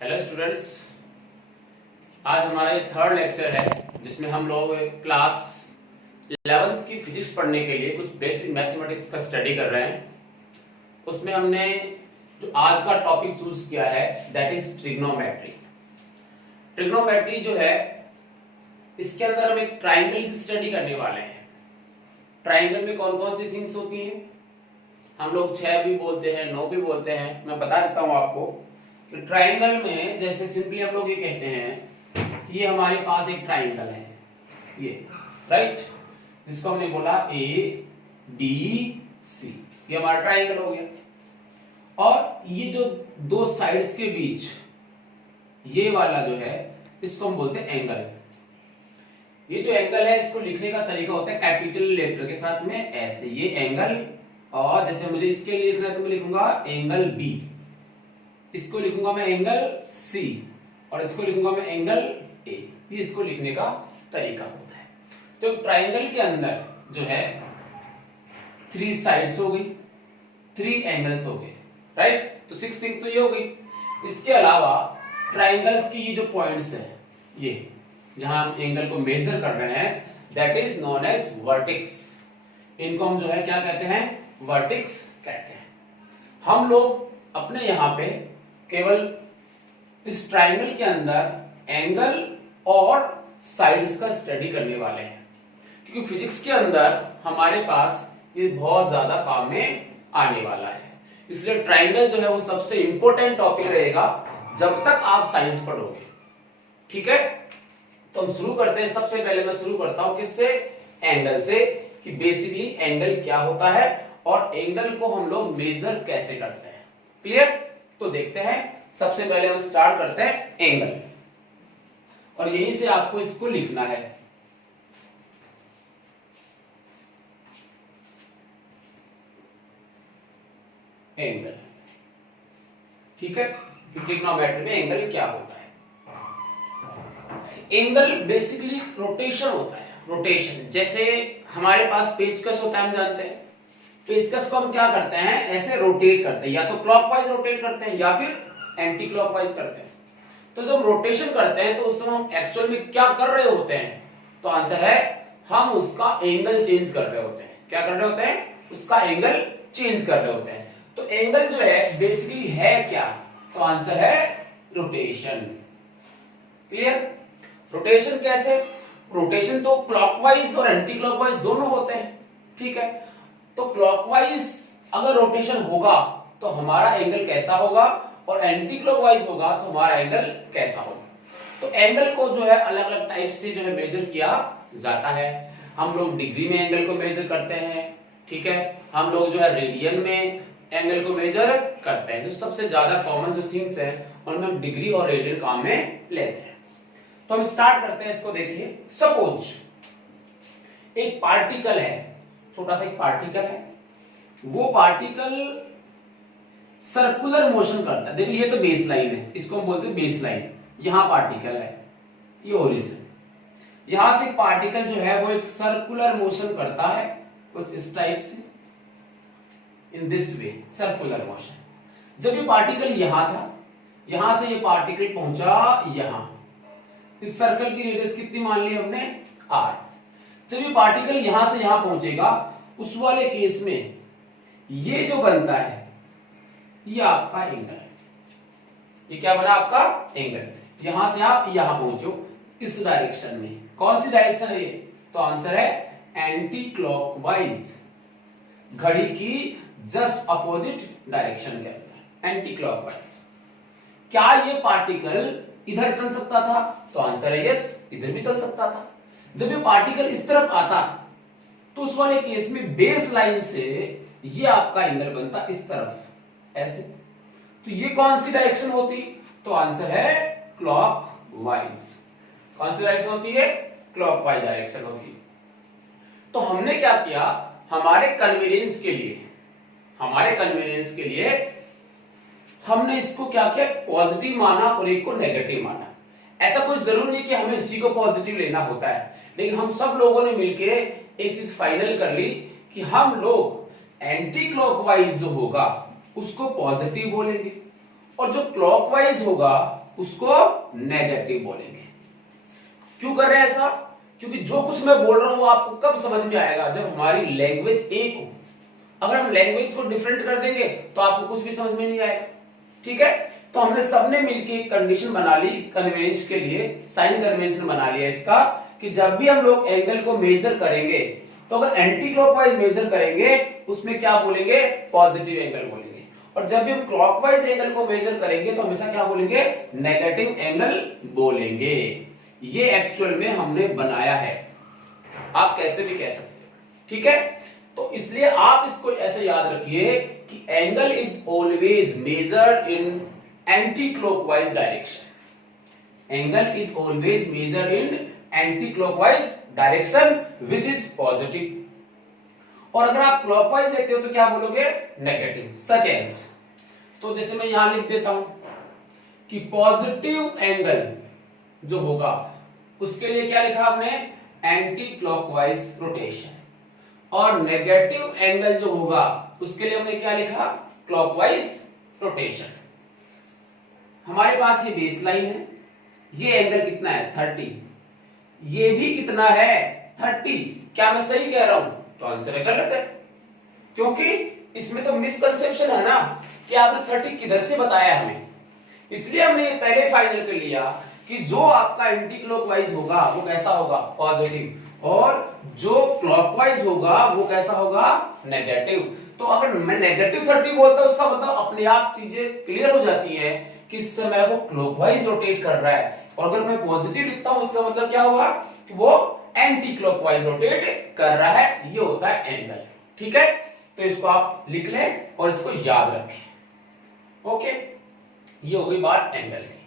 Hello students, आज हमारा ये थर्ड लेक्चर है जिसमें हम लोग क्लास 11th की फिजिक्स पढ़ने के लिए कुछ बेसिक मैथमेटिक्स का स्टडी कर रहे हैं। उसमें हमने जो आज का टॉपिक चूज किया है दैट इज ट्रिग्नोमेट्री। ट्रिग्नोमेट्री जो है इसके अंदर हम एक ट्राइंगल की स्टडी करने वाले हैं। ट्राइंगल में कौन कौन सी थिंग्स होती हैं, हम लोग 6 भी बोलते हैं, 9 भी बोलते हैं। मैं बता देता हूँ आपको कि ट्राइंगल में जैसे सिंपली हम लोग ये कहते हैं कि ये हमारे पास एक ट्राइंगल है, ये राइट, जिसको हमने बोला ए बी सी, ये हमारा ट्राइंगल हो गया। और ये जो दो साइड्स के बीच ये वाला जो है इसको हम बोलते हैं एंगल। ये जो एंगल है इसको लिखने का तरीका होता है कैपिटल लेटर के साथ में ऐसे, ये एंगल। और जैसे मुझे इसके लिए लिखना है तो मैं लिखूंगा एंगल बी, इसको लिखूंगा मैं एंगल सी, और इसको लिखूंगा मैं एंगल ए। ये इसको लिखने का तरीका होता है। तो ट्राइंगल के अंदर जो है 3 साइड्स हो गई, 3 एंगल्स हो गए, राइट। तो 6 थिंग तो ये हो गई। इसके अलावा ट्राइंगल्स की ये जो पॉइंट्स है, ये जहां हम एंगल को मेजर कर रहे हैं that is known as vertex. इनको हम जो है क्या कहते हैं, वर्टेक्स कहते हैं। हम लोग अपने यहां पे केवल इस ट्राइंगल के अंदर एंगल और साइड्स का स्टडी करने वाले हैं, क्योंकि फिजिक्स के अंदर हमारे पास ये बहुत ज्यादा काम में आने वाला है। इसलिए ट्राइंगल जो है वो सबसे इंपॉर्टेंट टॉपिक रहेगा जब तक आप साइंस पढ़ोगे, ठीक है। तो हम शुरू करते हैं। सबसे पहले मैं शुरू करता हूं किससे, एंगल से, कि बेसिकली एंगल क्या होता है और एंगल को हम लोग मेजर कैसे करते हैं। क्लियर? तो देखते हैं। सबसे पहले हम स्टार्ट करते हैं एंगल, और यहीं से आपको इसको लिखना है। एंगल, ठीक है, कि ट्रिग्नोमेट्री में एंगल क्या होता है। एंगल बेसिकली रोटेशन होता है। रोटेशन, जैसे हमारे पास पेचकस होता है, हम जानते हैं। पेचकस को हम क्या करते हैं, ऐसे रोटेट करते हैं, या तो क्लॉकवाइज रोटेट करते हैं या फिर एंटी क्लॉकवाइज करते हैं। तो जब रोटेशन करते हैं तो उस समय हम एक्चुअल में क्या कर रहे होते हैं, तो आंसर है हम उसका एंगल चेंज कर रहे होते हैं। क्या कर रहे होते हैं, उसका एंगल चेंज कर रहे होते हैं। तो एंगल जो है बेसिकली है क्या, तो आंसर है रोटेशन। क्लियर? रोटेशन कैसे, रोटेशन तो क्लॉकवाइज और एंटी क्लॉकवाइज दोनों होते हैं, ठीक है। तो क्लॉकवाइज अगर रोटेशन होगा तो हमारा एंगल कैसा होगा, और एंटी क्लॉकवाइज होगा तो हमारा एंगल कैसा होगा। तो एंगल को जो है अलग अलग टाइप से जो है मेजर किया जाता है। हम लोग डिग्री में एंगल को मेजर करते हैं, ठीक है। हम लोग जो है रेडियन में एंगल को मेजर करते हैं। जो सबसे ज्यादा कॉमन जो थिंग्स है उनमें हम डिग्री और रेडियन काम में लेते हैं। तो हम स्टार्ट करते हैं इसको। देखिए, सपोज एक पार्टिकल है, छोटा सा एक पार्टिकल है, वो पार्टिकल सर्कुलर मोशन करता है। देखिए ये तो बेस लाइन है, इसको हम बोलते हैं बेस लाइन। यहां पार्टिकल है, ये ओरिजिन। यहां से पार्टिकल जो है वो एक सर्कुलर मोशन करता है, कुछ इस टाइप से, in this way, circular motion. जब ये पार्टिकल यहां था, यहां से ये पार्टिकल पहुंचा यहां, इस सर्कल की रेडियस कितनी मान ली हमने, r। जब ये पार्टिकल यहां से यहां पहुंचेगा, उस वाले केस में ये जो बनता है ये आपका एंगल है। ये क्या बना आपका एंगल। यहां से आप यहां पहुंचो इस डायरेक्शन में। कौन सी डायरेक्शन है ये, तो आंसर है एंटी क्लॉकवाइज, घड़ी की जस्ट अपोजिट डायरेक्शन के अंदर, एंटी क्लॉकवाइज। क्या ये पार्टिकल इधर चल सकता था, तो आंसर है यस, इधर भी चल सकता था। जब ये पार्टिकल इस तरफ आता तो उस वाले केस में बेस लाइन से ये आपका एंगल बनता इस तरफ, ऐसे। तो ये कौन सी डायरेक्शन होती, तो आंसर है क्लॉकवाइज। कौन सी डायरेक्शन होती है, क्लॉकवाइज डायरेक्शन होती है। तो हमने क्या किया, हमारे कन्वीनियंस के लिए, हमारे कन्वीनियंस के लिए हमने इसको क्या किया, पॉजिटिव माना और एक को नेगेटिव माना। ऐसा कोई जरूरी नहीं कि हमें इसी को पॉजिटिव लेना होता है, लेकिन हम सब लोगों ने मिलके एक चीज फाइनल कर ली कि हम लोग एंटी क्लॉकवाइज जो होगा उसको पॉजिटिव बोलेंगे, और जो क्लॉकवाइज होगा उसको नेगेटिव बोलेंगे। क्यों कर रहे हैं ऐसा? क्योंकि जो कुछ मैं बोल रहा हूं वो आपको कब समझ में आएगा? जब हमारी लैंग्वेज एक हो। अगर हम लैंग्वेज को डिफरेंट कर देंगे तो आपको कुछ भी समझ में नहीं आएगा। ठीक है, तो हमने सबने मिलकर एक कंडीशन बना ली इस कन्वेंस के लिए, साइन कन्वेंशन बना लिया इसका, कि जब भी हम लोग एंगल को मेजर करेंगे तो अगर एंटी क्लॉकवाइज मेजर करेंगे उसमें क्या बोलेंगे? पॉजिटिव एंगल बोलेंगे। और जब भी हम क्लॉकवाइज एंगल को मेजर करेंगे तो हमेशा क्या बोलेंगे? नेगेटिव एंगल बोलेंगे। ये एक्चुअल में हमने बनाया है, आप कैसे भी कह सकते हो। ठीक है, तो इसलिए आप इसको ऐसे याद रखिए कि angle is always measured in anti clockwise direction. Angle is always measured in anti clockwise direction which is positive. और अगर आप क्लॉकवाइज लेते हो तो क्या बोलोगे? नेगेटिव। सच एज, तो जैसे मैं यहां लिख देता हूं कि पॉजिटिव एंगल जो होगा उसके लिए क्या लिखा हमने? Anti clockwise rotation. और नेगेटिव एंगल जो होगा उसके लिए हमने क्या लिखा? Clockwise rotation. हमारे पास ये बेस लाइन है, ये एंगल कितना है? 30। ये भी कितना है? 30। क्या मैं सही कह रहा हूं? तो आंसर है गलत है, क्योंकि इसमें तो मिसकंसेप्शन है ना कि आपने 30 किधर से बताया हमें। इसलिए हमने पहले फाइनल कर लिया कि जो आपका एंटी क्लॉकवाइज होगा वो कैसा होगा? पॉजिटिव। और जो क्लॉकवाइज होगा वो कैसा होगा? नेगेटिव। तो अगर मैं नेगेटिव 30 बोलता हूं उसका मतलब अपने आप चीजें क्लियर हो जाती है कि इस समय वो क्लॉकवाइज रोटेट कर रहा है। और अगर मैं पॉजिटिव लिखता हूं इसका मतलब क्या होगा? कि वो एंटी क्लॉकवाइज रोटेट कर रहा है। ये होता है एंगल। ठीक है, तो इसको आप लिख लें और इसको याद रखें। ओके, ये हो गई बात एंगल की।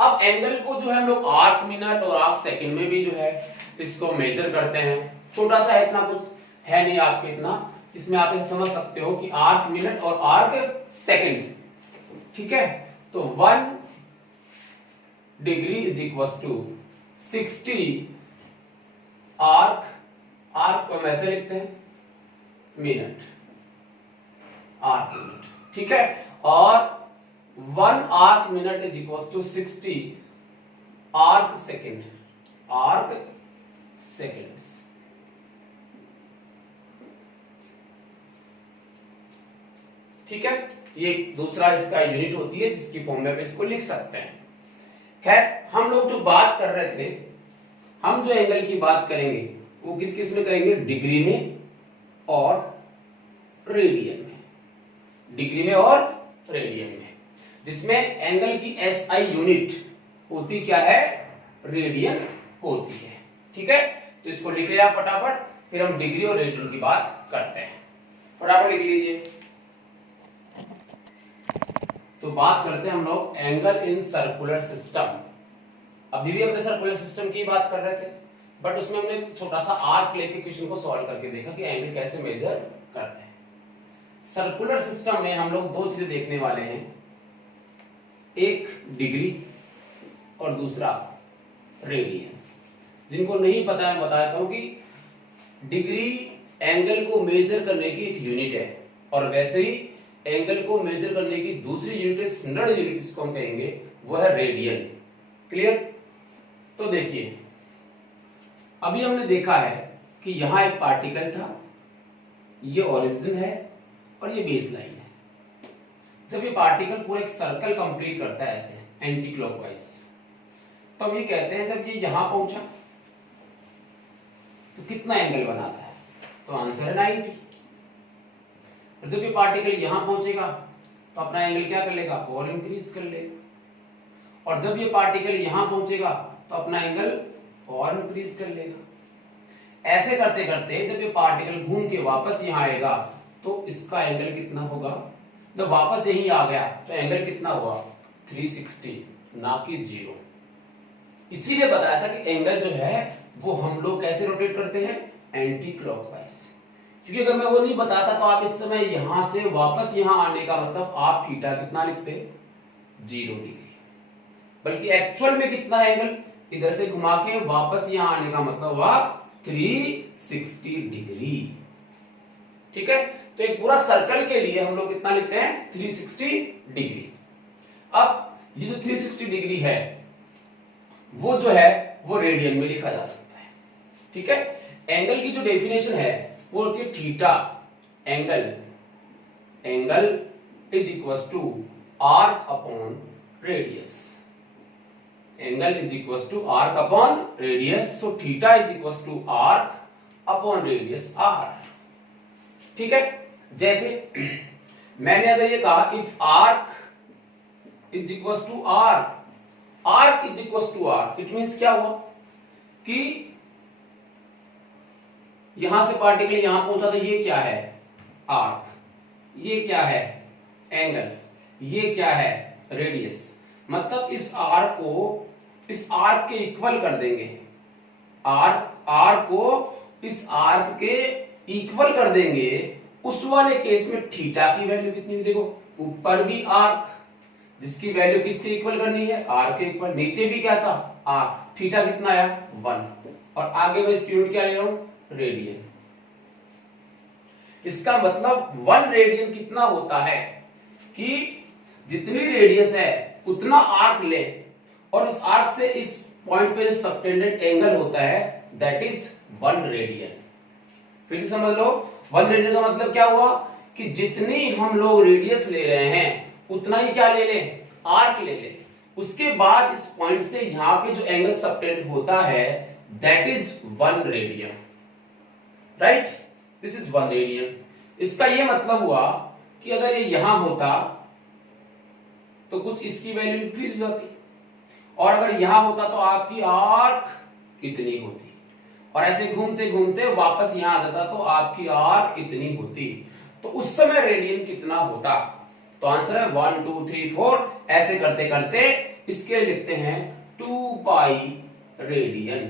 अब एंगल को जो है हम लोग आर्क मिनट और आर्क सेकंड में भी जो है इसको मेजर करते हैं। छोटा सा है, इतना कुछ है नहीं आपके इतना, इसमें आप इसे समझ सकते हो कि आर्क मिनट और आर्क सेकंड। ठीक है, तो 1 degree is equal to 60 arc. Arc को हम ऐसे लिखते हैं मिनट, आर्क मिनट। ठीक है, और 1 arc minute is equal to 60 arc second. Arc seconds. ठीक है, ये दूसरा इसका यूनिट होती है जिसकी फॉर्म में इसको लिख सकते हैं। खैर, हम लोग जो बात कर रहे थे, हम जो एंगल की बात करेंगे वो किस किस में करेंगे? डिग्री में और रेडियन में। डिग्री में और रेडियन में, जिसमें एंगल की एसआई यूनिट होती क्या है? रेडियन होती है। ठीक है, तो इसको लिख लिया फटाफट, फिर हम डिग्री और रेडियन की बात करते हैं। फटाफट लिख लीजिए। तो बात करते हैं हम लोग एंगल इन सर्कुलर सिस्टम। अभी भी हमने सर्कुलर सिस्टम की बात कर रहे थे, बट उसमें हमने छोटा सा आर्क लेके क्वेश्चन को सॉल्व करके देखा कि एंगल कैसे मेजर करते हैं। सर्कुलर सिस्टम में हम लोग दो चीजें देखने वाले हैं, एक डिग्री और दूसरा रेडियन। जिनको नहीं पता मैं बता देता हूं कि डिग्री एंगल को मेजर करने की एक यूनिट है, और वैसे ही एंगल को मेजर करने की दूसरी यूनिट, स्टैंडर्ड यूनिट जिसको हम कहेंगे वो है रेडियन। क्लियर? तो देखिए, अभी हमने देखा है कि यहां एक पार्टिकल था, ये ओरिजिन है और ये बेस लाइन है। जब ये पार्टिकल पूरा एक सर्कल कंप्लीट करता है ऐसे एंटी क्लॉकवाइज, तो हम ये कहते हैं जब ये यहां पहुंचा तो कितना एंगल बनाता है? तो आंसर है 90। और जब ये पार्टिकल यहां पहुंचेगा तो अपना एंगल क्या कर लेगा? और इंक्रीज कर लेगा। और जब ये पार्टिकल यहां पहुंचेगा तो अपना एंगल और इंक्रीज कर लेगा। ऐसे करते करते जब ये पार्टिकल घूम के वापस यहां आएगा तो इसका एंगल कितना होगा? जब वापस यही आ गया तो एंगल कितना हुआ? 360, ना कि 0। इसीलिए बताया था कि एंगल जो है वो हम लोग कैसे रोटेट करते हैं? Anti clockwise. क्योंकि अगर मैं वो नहीं बताता तो आप इस समय यहां से वापस यहां आने का मतलब आप थीटा कितना लिखते? 0 डिग्री। बल्कि एक्चुअल में कितना एंगल? इधर से घुमा के वापस यहां आने का मतलब हुआ 360 डिग्री। ठीक है, तो एक पूरा सर्कल के लिए हम लोग कितना लिखते हैं? 360 डिग्री। अब ये जो 360 डिग्री है वो जो है वो रेडियन में लिखा जा सकता है। ठीक है, एंगल की जो डेफिनेशन है वो होती है theta angle is equal to arc upon radius. Angle is equal to arc upon radius, so theta is equal to arc upon radius R. ठीक है, जैसे मैंने अगर ये कहा if arc is equal to arc is equal to arc, it means क्या हुआ कि यहां से पार्टिकल यहां पहुंचा, तो ये क्या है आर्क, ये क्या है एंगल, ये क्या है रेडियस। मतलब इस आर्क को इस आर्क के इक्वल कर देंगे, आर्क को इस आर्क के इक्वल कर देंगे। उस वाले केस में थीटा की वैल्यू कितनी है, देखो ऊपर भी आर्क जिसकी वैल्यू किसके इक्वल करनी है, आर्क के इक्वल, नीचे भी क्या था आर्क, थीटा कितना आया 1, और आगे मैं इसकी यूनिट क्या ले रहा हूं रेडियन। इसका मतलब 1 रेडियन कितना होता है कि जितनी रेडियस है उतना आर्क ले, और इस आर्क से इस पॉइंट पे जो सबटेंडेंट एंगल होता है दैट इज 1 रेडियन। फिर से समझ लो, 1 रेडियन का मतलब क्या हुआ कि जितनी हम लोग रेडियस ले रहे हैं उतना ही क्या ले ले आर्क ले ले। उसके बाद इस पॉइंट से यहां पे जो एंगल सबटेंडेंट होता है that is 1 radian, right, this is 1 radian. इसका ये मतलब हुआ कि अगर ये यहां होता तो कुछ इसकी वैल्यू इंक्रीज हो जाती, और अगर यहां होता तो आपकी आर्क इतनी होती, और ऐसे घूमते घूमते वापस यहां आ जाता तो आपकी आर्क इतनी होती। तो उस समय रेडियन कितना होता, तो आंसर है 1 2 3 4, ऐसे करते करते इसके लिखते हैं 2 पाई रेडियन।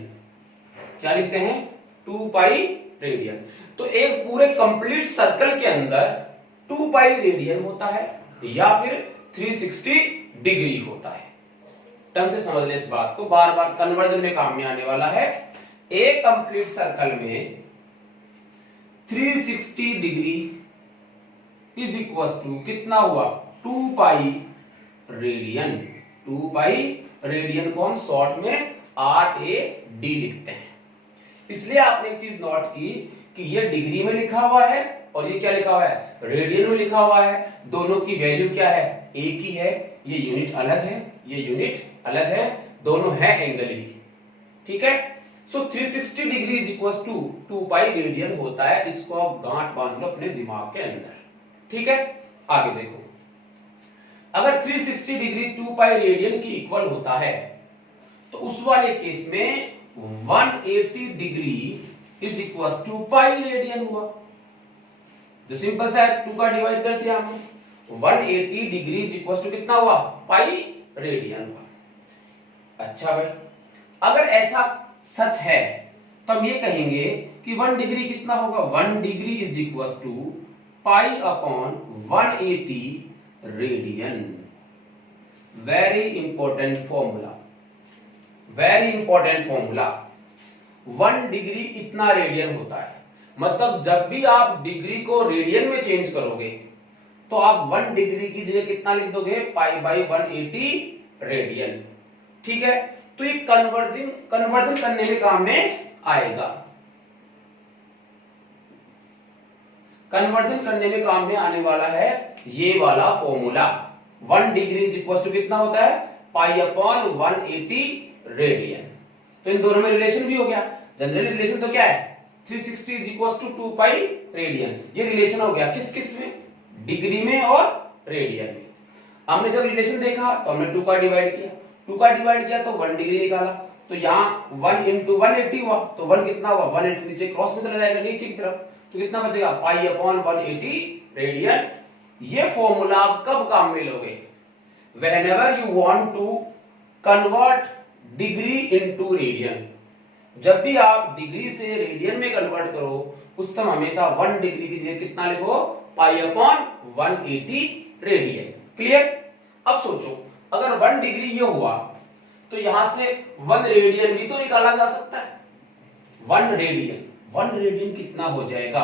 क्या लिखते हैं 2 पाई रेडियन। तो एक पूरे कंप्लीट सर्कल के अंदर 2 पाई रेडियन होता है या फिर 360 डिग्री होता है। ढंग से समझ ले इस बात को, बार बार कन्वर्जन में काम में आने वाला है। एक कंप्लीट सर्कल में 360 डिग्री इज इक्वल टू कितना हुआ 2 पाई रेडियन। 2 पाई रेडियन को हम शॉर्ट में RAD लिखते हैं। इसलिए आपने एक चीज नोट की कि ये डिग्री में लिखा हुआ है और ये क्या लिखा हुआ है रेडियन में लिखा हुआ है। दोनों की वैल्यू क्या है एक ही है, ये यूनिट अलग है, ये यूनिट अलग है, दोनों है एंगल ही। ठीक है, so 360 degree is equal to 2 pi radian होता है। इसको आप गांठ बांध लो अपने दिमाग के अंदर। ठीक है, आगे देखो, अगर 360 डिग्री 2 पाई रेडियन की इक्वल होता है तो उस वाले केस में 180 degree is equal to pi radian हुआ। जो सिंपल सा है 2 का डिवाइड कर दिया हमने, 180 डिग्री इज इक्वल टू कितना हुआ पाई रेडियन हुआ। अच्छा भाई, अगर ऐसा सच है तो हम ये कहेंगे कि 1 डिग्री कितना होगा 1 degree is equal to pi upon 180 radian. Very important formula, very important formula. 1 degree इतना रेडियन होता है, मतलब जब भी आप डिग्री को रेडियन में चेंज करोगे तो आप 1 डिग्री की जगह कितना लिख दोगे पाई बाई 180 रेडियन। ठीक है, तो ये कन्वर्जन करने में काम में आएगा, कन्वर्जन करने में काम में आने वाला है ये वाला formula. 1 degree is equal to कितना होता है पाई अपॉन 180 रेडियन। तो इन दोनों में रिलेशन भी हो गया। जनरल रिलेशन तो क्या है 360 is equal to 2 pi radian. ये रिलेशन हो गया किस किस में डिग्री में और रेडियन में। हमने जब रिलेशन देखा तो हमने 2 का डिवाइड किया, 2 का डिवाइड किया तो 1 डिग्री निकाला, तो यहाँ 1 इंटू 180 हुआ, तो 1 कितना हुआ 180 नीचे क्रॉस में चला जाएगा नीचे की तरफ, तो कितना बचेगा पाई अपॉन 180 रेडियन। ये फॉर्मूला आप कब काम में लोगे whenever you want to convert degree into radian. जब भी आप डिग्री से रेडियन में कन्वर्ट करो उस समय हमेशा 1 डिग्री की जगह कितना लिखो पाई अपॉन 180 रेडियन। क्लियर। अब सोचो अगर 1 डिग्री ये हुआ तो यहां से 1 रेडियन भी तो निकाला जा सकता है। 1 रेडियन कितना हो जाएगा,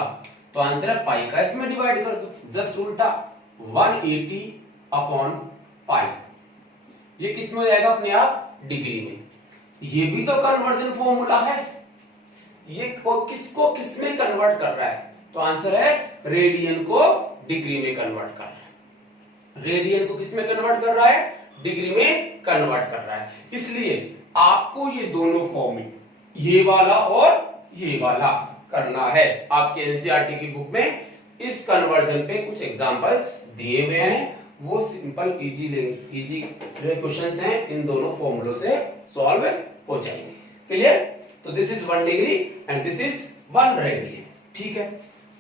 तो आंसर है पाई का इसमें डिवाइड कर दो, जस्ट उल्टा 180 अपॉन पाई। ये किस में हो जाएगा अपने आप, डिग्री में। ये भी तो कन्वर्जन फॉर्मूला है, ये किसको किस में कन्वर्ट कर रहा है, तो आंसर है रेडियन को डिग्री में कन्वर्ट कर रहा है। रेडियन को किस में कन्वर्ट कर रहा है, डिग्री में कन्वर्ट कर रहा है। इसलिए आपको ये दोनों फॉर्मूले, ये वाला और ये वाला करना है। आपके एनसीईआरटी की बुक में इस कन्वर्जन पे कुछ एग्जांपल्स दिए हुए हैं, वो सिंपल इजी जो क्वेश्चंस हैं इन दोनों फॉर्मूलों से सॉल्व हो जाएंगे। क्लियर? तो this is 1 degree and this is 1 radian. ठीक है,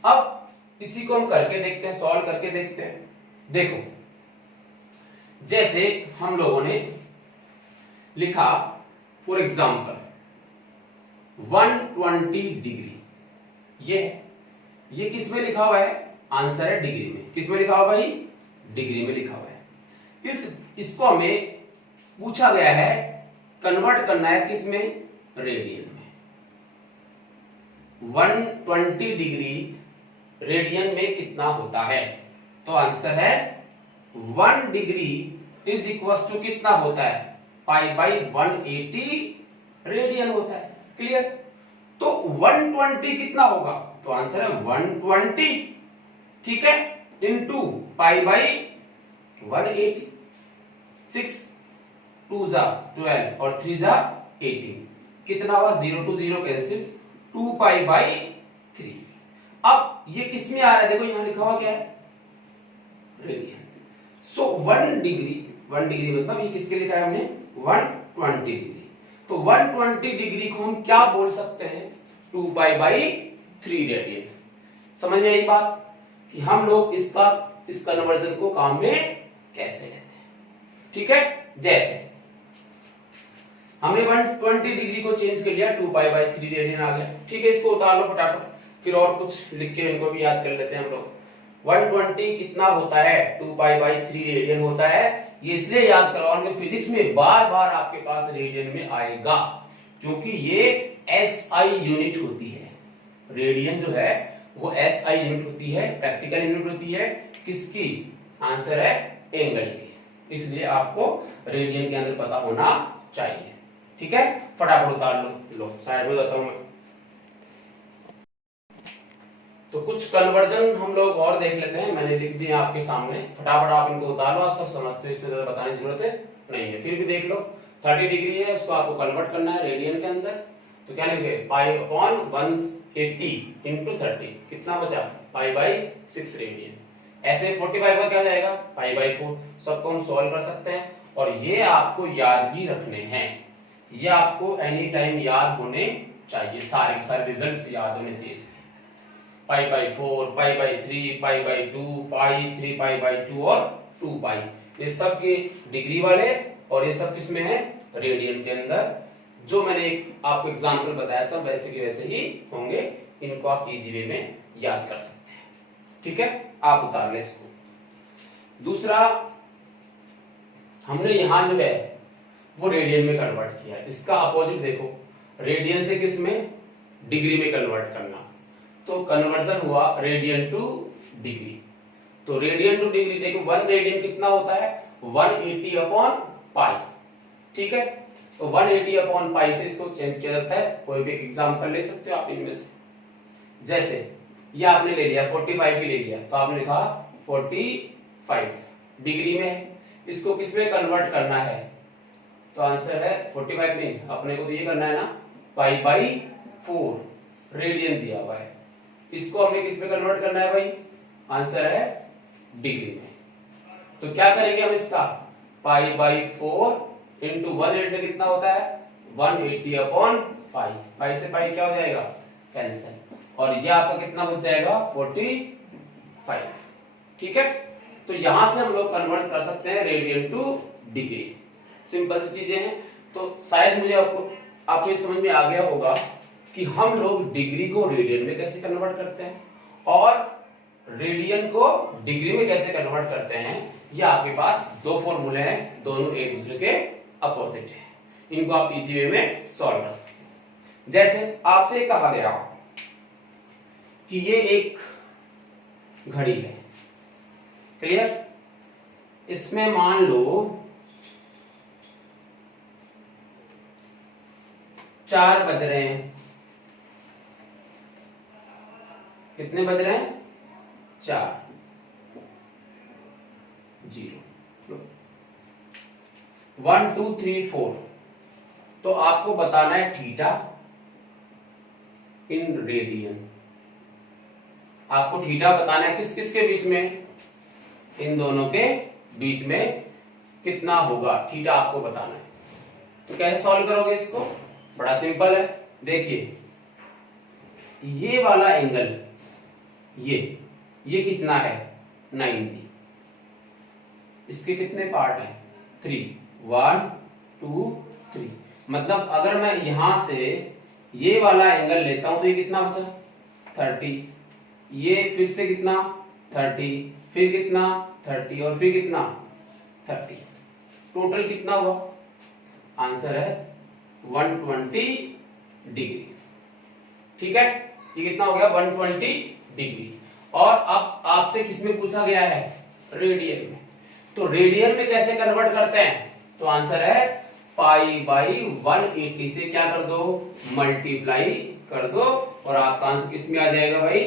अब इसी को हम करके देखते हैं, सॉल्व करके देखते हैं। देखो, जैसे हम लोगों ने लिखा फॉर एग्जांपल 120 डिग्री, ये किस में लिखा हुआ है, आंसर है डिग्री में। किस में लिखा हुआ भाई, डिग्री में लिखा हुआ है। इसको हमें पूछा गया है, कन्वर्ट करना है किस में, रेडियन में। 120 डिग्री रेडियन में कितना होता है, तो आंसर है 1 डिग्री इज इक्वल टू कितना होता है, पाई बाई 180 रेडियन होता है। क्लियर? तो 120 कितना होगा, तो आंसर है 120, ठीक है, इनटू पाई बाई 180। 6 2 जा 12 और 3 जा 18, कितना हुआ, 0 to 0 कैंसिल, 2 पाई बाई 3। अब ये किस में आ रहा है, देखो यहां लिखा हुआ क्या है, रेडियन। सो 1 डिग्री मतलब ये किसके लिखा है हमने, 120 डिग्री। तो 120 डिग्री को हम क्या बोल सकते हैं, 2 पाई बाई 3 रेडियन। समझ में आई बात कि हम लोग इस कन्वर्जन को काम में कैसे लेते हैं। ठीक है, जैसे हमने 120 डिग्री को चेंज कर लिया, 2 पाई बाई 3 रेडियन आ गया। ठीक है, इसको उतार लो फटाफट, फिर और कुछ लिख के इनको भी याद कर लेते हैं हम लोग। 120 कितना होता है, 2 पाई बाई 3 रेडियन होता है। ये इसलिए याद करवाओगे, फिजिक्स में बार बार आपके पास रेडियन में आएगा, क्योंकि ये एसआई यूनिट होती है। रेडियन जो है वो एसआई यूनिट होती है, प्रैक्टिकल यूनिट होती है किसकी, आंसर है एंगल की। इसलिए आपको रेडियन के अंदर पता होना चाहिए। ठीक है, फटाफट उतार लो साइड में जाता हूं मैं। तो कुछ कन्वर्जन हम लोग और देख लेते हैं, मैंने लिख दिया आपके सामने, फटाफट आप इनको उतार लो। आप सब समझते हो, इसमें ज्यादा बताने की जरूरत है नहीं है। फिर भी देख लो, 30 डिग्री है, उसको आपको कन्वर्ट करना है रेडियन के अंदर। तो क्या लिखेंगे, पाई अपॉन 180 इंटू 30, कितना बचा, पाई बाई 6 रेडियन। ऐसे 45 का क्या हो जाएगा, पाई बाई 4। सबको हम सॉल्व कर सकते हैं, और ये आपको याद भी रखने हैं, ये आपको एनी टाइम याद होने चाहिए, सारे रिजल्ट्स याद होने चाहिए। Pi by 4, pi by 3, pi by 2, pi 3 pi by 2 और 2 पाई, ये सब के डिग्री वाले, और ये सब किसमें है, रेडियन के अंदर। जो मैंने आपको एग्जांपल बताया सब वैसे के वैसे ही होंगे, इनको आप इजी वे में याद कर सकते हैं। ठीक है, आप उतार ले इसको। दूसरा, हमने यहां जो है वो रेडियन में कन्वर्ट किया है। इसका अपोजिट देखो, रेडियन से किस में, डिग्री में कन्वर्ट करना। तो कन्वर्जन हुआ रेडियन टू डिग्री। तो रेडियन टू डिग्री देखो, 1 रेडियन कितना होता है, 180 अपॉन पाई। ठीक है, तो 180 अपॉन पाई से इसको चेंज किया जाता है। कोई भी एग्जांपल ले सकते हो आप इनमें से। जैसे ये आपने ले लिया 45 ही ले लिया, तो आपने लिखा 45 डिग्री में है, इसको किसमें कन्वर्ट करना है, तो आंसर है 45 नहीं, अपने को तो ये करना है ना, पाई बाई 4 रेडियन दिया हुआ है, इसको हमें किस में कन्वर्ट करना है भाई, आंसर है डिग्री में। तो क्या करेंगे हम इसका, पाई बाई 4 इंटू 180 कितना होता है, 180 अपॉन पाई। पाई से पाई क्या हो जाएगा, कैंसिल, और ये आपका कितना बच जाएगा 45। ठीक है, तो यहां से हम लोग कन्वर्ट कर सकते हैं रेडियन टू डिग्री। सिंपल सी चीजें हैं। तो शायद मुझे आपको ये समझ में आ गया होगा कि हम लोग डिग्री को रेडियन में कैसे कन्वर्ट करते हैं और रेडियन को डिग्री में कैसे कन्वर्ट करते हैं। ये आपके पास दो फॉर्मूले हैं, दोनों एक दूसरे के अपोजिट हैं, इनको आप इजी वे में सॉल्व कर सकते हैं। जैसे आपसे कहा गया कि ये एक घड़ी है, क्लियर, इसमें मान लो 4 बज रहे हैं। कितने बज रहे हैं? 4, 0, 1 2 3 4। तो आपको बताना है थीटा इन रेडियन। आपको थीटा बताना है किस किस के बीच में? इन दोनों के बीच में कितना होगा थीटा आपको बताना है। तो कैसे सॉल्व करोगे इसको? बड़ा सिंपल है। देखिए ये वाला एंगल, ये कितना है? 90। इसके कितने पार्ट हैं? 3, 1 2 3। मतलब अगर मैं यहां से ये वाला एंगल लेता हूं तो ये कितना बचा? 30। ये फिर से कितना? 30, फिर कितना? 30 और फिर कितना? 30। टोटल कितना हुआ? आंसर है 120 डिग्री। ठीक है, ये कितना हो गया? 120 डिग्री। और अब आपसे किसमें पूछा गया है? रेडियन में। तो रेडियन में कैसे कन्वर्ट करते हैं? तो आंसर है पाई बाई 180 से क्या कर दो? मल्टीप्लाई कर दो और आपका आंसर किस में आ जाएगा भाई?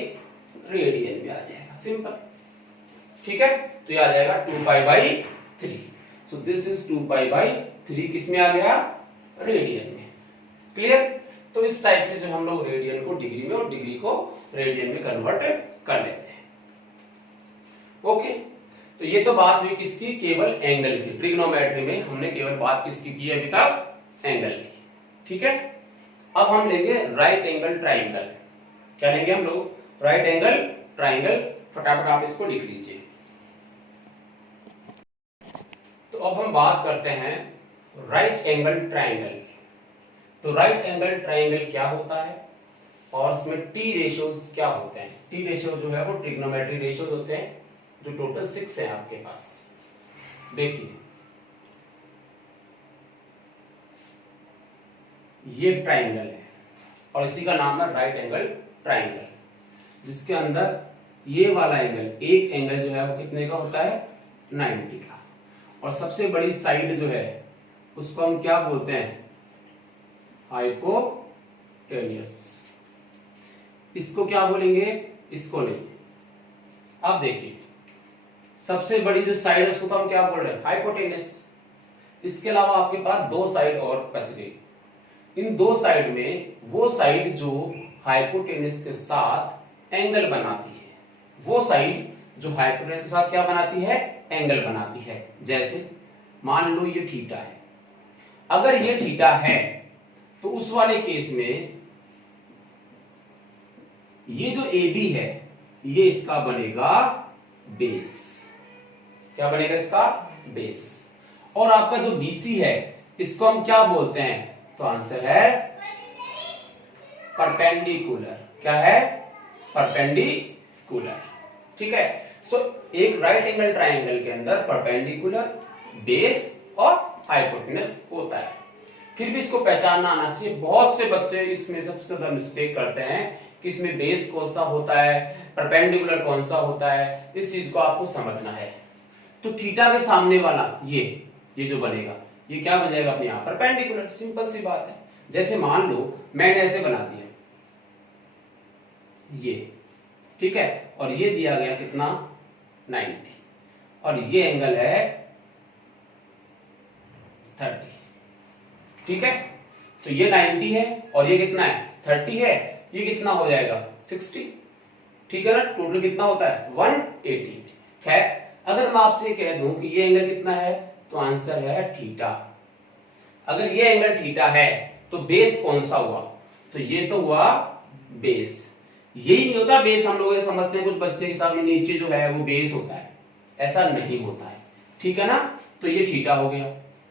रेडियन में आ जाएगा। सिंपल। ठीक है, तो ये आ जाएगा 2 pi by 3। So this is 2 pi by 3 किस में आ गया? रेडियन में। क्लियर? तो इस टाइप से जो हम लोग रेडियन को डिग्री में और डिग्री को रेडियन में कन्वर्ट कर लेते हैं। ओके, तो ये तो बात हुई किसकी? केवल एंगल की। ट्रिग्नोमेट्री में हमने केवल बात किसकी की है अभी तक? एंगल की। ठीक है, अब हम लेंगे राइट एंगल ट्राइंगल। क्या लेंगे हम लोग? Right angle triangle. फटाफट आप इसको लिख लीजिए। तो अब हम बात करते हैं राइट एंगल ट्राइंगल। तो राइट एंगल ट्राइंगल क्या होता है और इसमें टी रेशियोज क्या होते हैं? टी रेशियो जो है वो ट्रिग्नोमेट्री रेशियोज होते हैं जो टोटल 6 है आपके पास। देखिए ये ट्राइंगल है और इसी का नाम है राइट एंगल ट्राइंगल, जिसके अंदर ये वाला एंगल, एक एंगल जो है वो कितने का होता है? 90 का। और सबसे बड़ी साइड जो है उसको हम क्या बोलते हैं? हाइपोटेन्यूस। इसको क्या बोलेंगे? इसको लेंगे। अब देखिए सबसे बड़ी जो साइड है उसको तो हम क्या बोल रहे हैं? हाइपोटेन्यूस। इसके अलावा आपके पास 2 साइड और बच गई। इन 2 साइड में वो साइड जो हाइपोटेन्यूस के साथ एंगल बनाती है, वो साइड जो हाइपोटेन्यूस के साथ क्या बनाती है? एंगल बनाती है। जैसे मान लो ये थीटा है। अगर ये थीटा है तो उस वाले केस में ये जो AB है ये इसका बनेगा बेस। क्या बनेगा इसका? बेस। और आपका जो BC है इसको हम क्या बोलते हैं? तो आंसर है परपेंडिकुलर। क्या है? परपेंडिकुलर। ठीक है, सो एक राइट एंगल ट्राइंगल के अंदर परपेंडिकुलर, बेस और हाइपोटेन्यूस होता है। फिर भी इसको पहचानना आना चाहिए। बहुत से बच्चे इसमें सबसे ज्यादा मिस्टेक करते हैं कि इसमें बेस कौन सा होता है, परपेंडिकुलर कौन सा होता है। इस चीज को आपको समझना है। तो थीटा के सामने वाला ये जो बनेगा ये क्या बन जाएगा अपने यहां? परपेंडिकुलर। सिंपल सी बात है। जैसे मान लो मैंने ऐसे बना दिया ये, ठीक है, और ये दिया गया कितना? 90 और ये एंगल है 30। ठीक है, तो ये 90 है और ये कितना है? 30 है। ये कितना हो जाएगा? 60। ठीक है ना, टोटल कितना होता है? 180। खैर अगर मैं आपसे कह दूं कि ये एंगल कितना है तो आंसर है थीटा। अगर ये एंगल थीटा है तो बेस कौन सा हुआ? तो ये तो हुआ बेस। यही नहीं होता बेस। हम लोग ये समझते हैं कुछ बच्चे के साथ नीचे जो है वो बेस होता है, ऐसा नहीं होता है। ठीक है ना, तो ये थीटा हो गया।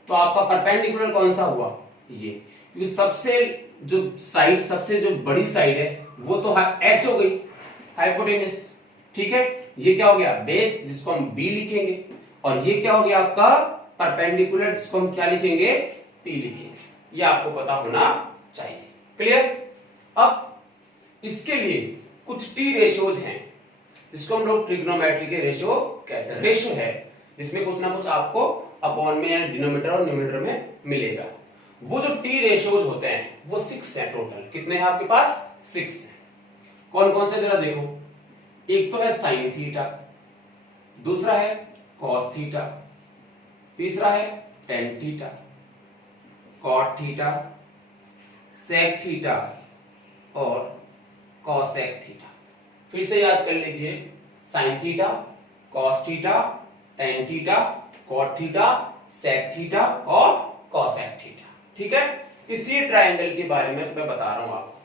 तो आपका परपेंडिकुलर कौन सा हुआ? ये, क्योंकि सबसे जो साइड, सबसे जो बड़ी साइड है वो तो H हो गई, हाइपोटेन्यूस। ठीक है, ये क्या हो गया? बेस, जिसको हम B लिखेंगे। और ये क्या हो गया आपका? परपेंडिकुलर, जिसको हम क्या लिखेंगे? T लिखेंगे। ये आपको पता होना चाहिए। क्लियर? अब इसके लिए कुछ T रेशियोज हैं जिसको हम लोग ट्रिग्नोमेट्री के रेशियो कहते हैं। रेशियो है जिसमें कुछ ना कुछ आपको अपॉन में या डिनोमिनेटर और न्यूमरेटर में मिलेगा। वो जो T रेशियोज होते हैं वो 6 है टोटल। कितने हैं आपके पास? 6 है। कौन कौन से जरा देखो, एक तो है साइन थीटा, दूसरा है कॉस थीटा, तीसरा है tan theta, cot theta, sec theta और कॉसेक थीटा। फिर से याद कर लीजिए, sine theta, cos theta, tan theta, cot theta, sec theta और कॉसेक थीटा। ठीक है, इसी ट्रायंगल के बारे में मैं बता रहा हूं आपको।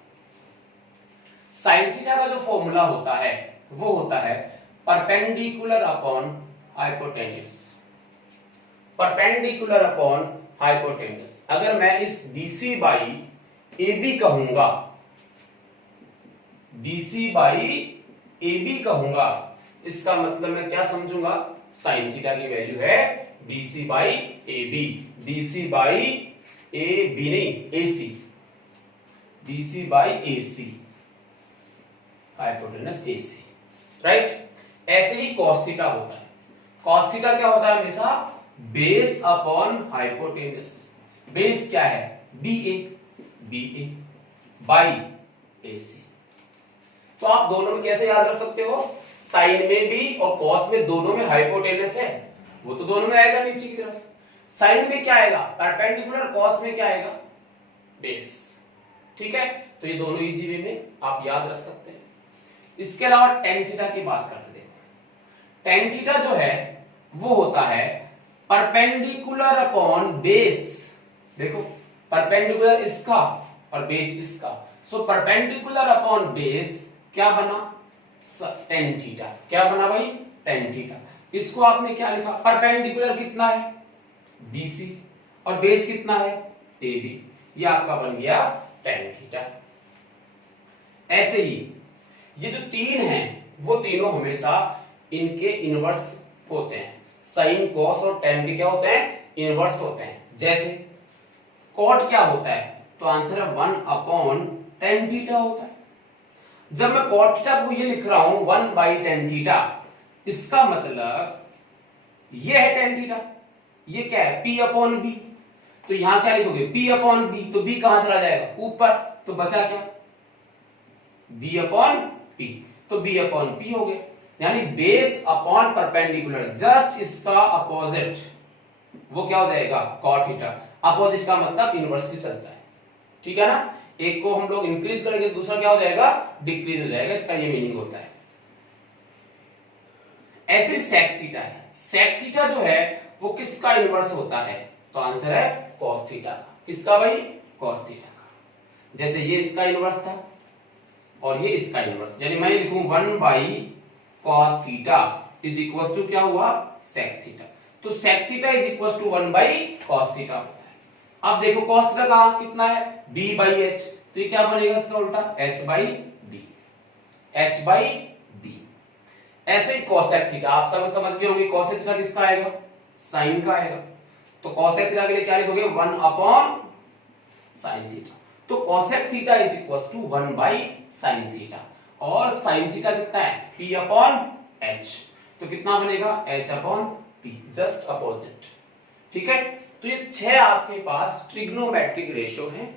साइन थीटा का जो फॉर्मूला होता है वो होता है perpendicular upon hypotenuse. Perpendicular upon hypotenuse. अगर मैं इस BC बाई AB कहूंगा, BC बाई AB कहूंगा, इसका मतलब मैं क्या समझूंगा? साइन थीटा की वैल्यू है BC by AB। BC by AB नहीं AC, BC by AC, hypotenuse AC, right. ऐसे ही cos थीटा होता है। cos थीटा क्या होता है? हमेशा बेस अपॉन हाइपोटेनस। बेस क्या है? BA by AC। तो आप दोनों में कैसे याद रख सकते हो? साइन में भी और कॉस में दोनों में हाइपोटेनस है, वो तो दोनों में आएगा नीचे की तरफ। साइन में क्या आएगा? परपेंडिकुलर। कॉस में क्या आएगा? बेस। ठीक है, तो ये दोनों इजी वे में आप याद रख सकते हैं। इसके अलावा टेन थीटा की बात करते हैं। टेन थीटा जो है वो होता है परपेंडिकुलर अपॉन बेस। देखो, परपेंडिकुलर इसका और बेस इसका, सो परपेंडिकुलर अपॉन बेस क्या बना? Tan theta. क्या बना भाई? Tan theta. इसको आपने क्या लिखा? परपेंडिकुलर कितना है? BC और बेस कितना है? AB। ये आपका बन गया टेन थीटा। ऐसे ही ये जो तीन हैं वो तीनों हमेशा इनके इनवर्स होते हैं। साइन, कॉस और टेन के क्या होते हैं? इनवर्स होते हैं। जैसे कॉट क्या होता है? तो आंसर है 1 अपॉन टेन थीटा होता है। जब मैं कॉट थीटा को ये लिख रहा हूं 1 बाई टेन थीटा, इसका मतलब ये है टेन थीटा, ये क्या है? P अपॉन B। तो यहां क्या लिखोगे? P अपॉन B, तो B कहां चला जाएगा? ऊपर, तो बचा क्या? B अपॉन P, तो B अपॉन P हो गया। यानी बेस अपॉन परपेंडिकुलर, जस्ट इसका अपोजिट, वो क्या हो जाएगा? Cot theta. अपोजिट का मतलब इनवर्स भी चलता है। ठीक है ना? एक को हम लोग इंक्रीज करेंगे, दूसरा क्या हो जाएगा? डिक्रीज हो जाएगा। इसका ये मीनिंग होता है। ऐसे सेक थीटा है। सेक थीटा जो है वो किसका इनवर्स होता है? तो आंसर है कॉस थीटा का। किसका भाई? कॉस थीटा का। जैसे ये इसका इनवर्स था और ये इसका इनवर्स, यानी मैं लिखूं 1 by cos theta is equal to क्या हुआ? Sec theta. तो sec theta is equal to 1 by cos theta होता है। अब देखो कॉस थीटा का कितना है? B by H। तो ये क्या बनेगा इसका उल्टा? H by B। H by B। ऐसे ही कॉसेक थीटा, आप सब समझ गए होंगे कॉसेक थीटा किसका आएगा? साइन का आएगा। तो कॉसेक थीटा के लिए क्या लिखोगे? 1 अपॉन साइन थीटा। तो cosec theta is equal to 1 by sine theta. और साइन थीटा कितना है? P upon H। तो कितना बनेगा? H upon P, just opposite. ठीक है, तो ये 6 आपके पास ट्रिग्नोमेट्रिक रेशियो हैं